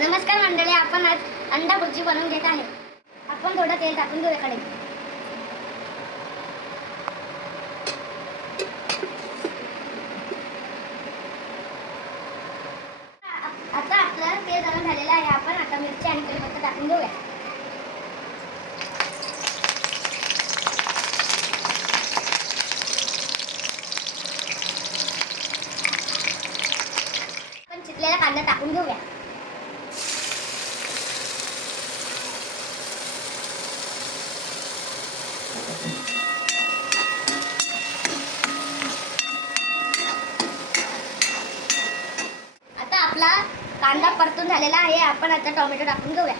नमस्कार मंडळी, आपण आज अंडा भुर्जी बनवून घेत आहे. आपण थोडं तेल टाकून घेऊया कढईत. आता आपलं तेल गरम झालेलं आहे. आपण आता मिरची आणि कढीपत्ता टाकून घेऊया. आपण चिरलेला कांदा टाकून घेऊया. आता आपला कांदा परतून झालेला आहे. आपण आता टोमॅटो टाकून घेऊया.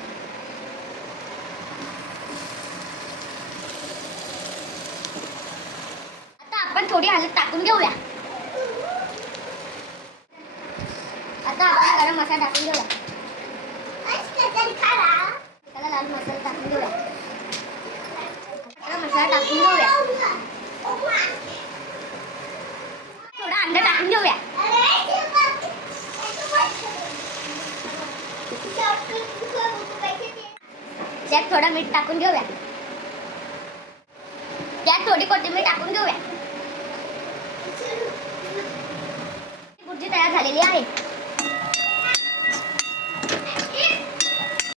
आता आपण थोडी हळद टाकून घेऊया. आता आपण गरम मसाला टाकून घेऊया. त्याला लाल मसाला टाकून घेऊया. मसाला टाकून घेऊया. थोडा अंडा टाकून घेऊया. त्यात थोडं मीठ टाकून घेऊया. त्यात थोडी कोथिंबीर टाकून घेऊया. भुर्जी तयार झालेली आहे.